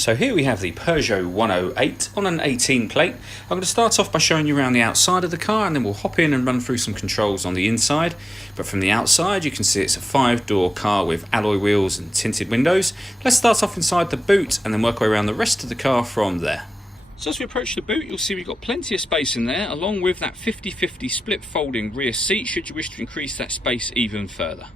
So here we have the Peugeot 108 on an 18 plate. I'm going to start off by showing you around the outside of the car, and then we'll hop in and run through some controls on the inside. But from the outside you can see it's a 5-door car with alloy wheels and tinted windows. Let's start off inside the boot and then work our way around the rest of the car from there. So as we approach the boot, you'll see we've got plenty of space in there, along with that 50-50 split folding rear seat should you wish to increase that space even further.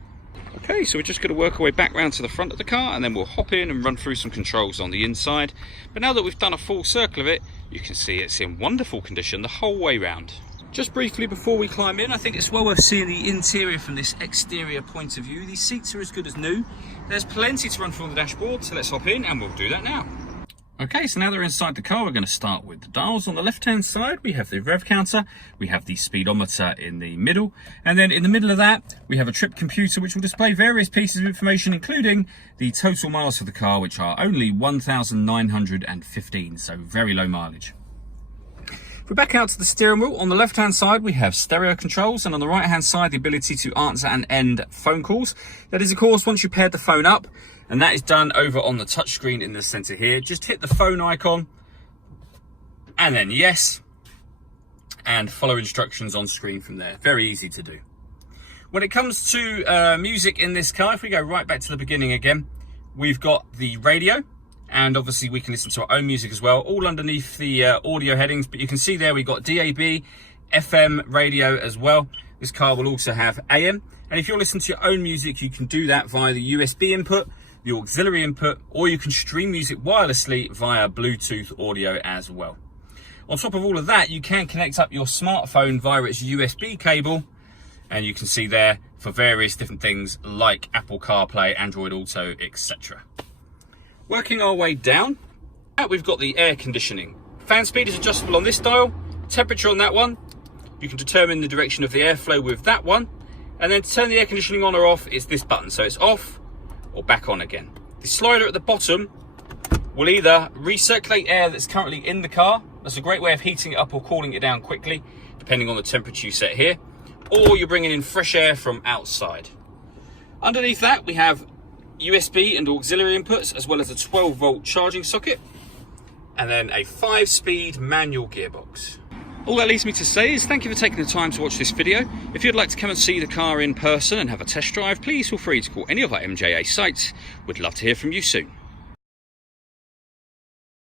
Okay, so we're just going to work our way back round to the front of the car, and then we'll hop in and run through some controls on the inside. But now that we've done a full circle of it, you can see it's in wonderful condition the whole way round. Just briefly before we climb in, I think it's well worth seeing the interior from this exterior point of view. These seats are as good as new. There's plenty to run through on the dashboard, so let's hop in and we'll do that now. Okay, so now that we're inside the car, we're going to start with the dials. On the left-hand side, we have the rev counter, we have the speedometer in the middle, and then in the middle of that, we have a trip computer which will display various pieces of information, including the total miles for the car, which are only 1,915, so very low mileage. If we're back out to the steering wheel, on the left-hand side, we have stereo controls, and on the right-hand side, the ability to answer and end phone calls. That is, of course, once you've paired the phone up, and that is done over on the touchscreen in the center here. Just hit the phone icon and then yes, and follow instructions on screen from there. Very easy to do. When it comes to music in this car, if we go right back to the beginning again, we've got the radio, and obviously we can listen to our own music as well, all underneath the audio headings. But you can see there we've got DAB, FM radio as well. This car will also have AM, and if you're listening to your own music, you can do that via the USB input, the auxiliary input, or you can stream music wirelessly via Bluetooth audio as well. On top of all of that, you can connect up your smartphone via its USB cable, and you can see there for various different things like Apple CarPlay, Android Auto, etc. Working our way down, we've got the air conditioning. Fan speed is adjustable on this dial, temperature on that one. You can determine the direction of the airflow with that one, and then to turn the air conditioning on or off, it's this button. So it's off or back on again. The slider at the bottom will either recirculate air that's currently in the car. That's a great way of heating it up or cooling it down quickly, depending on the temperature you set here, or you're bringing in fresh air from outside. Underneath that, we have USB and auxiliary inputs, as well as a 12-volt charging socket, and then a 5-speed manual gearbox. All that leaves me to say is thank you for taking the time to watch this video. If you'd like to come and see the car in person and have a test drive, please feel free to call any of our MJA sites. We'd love to hear from you soon.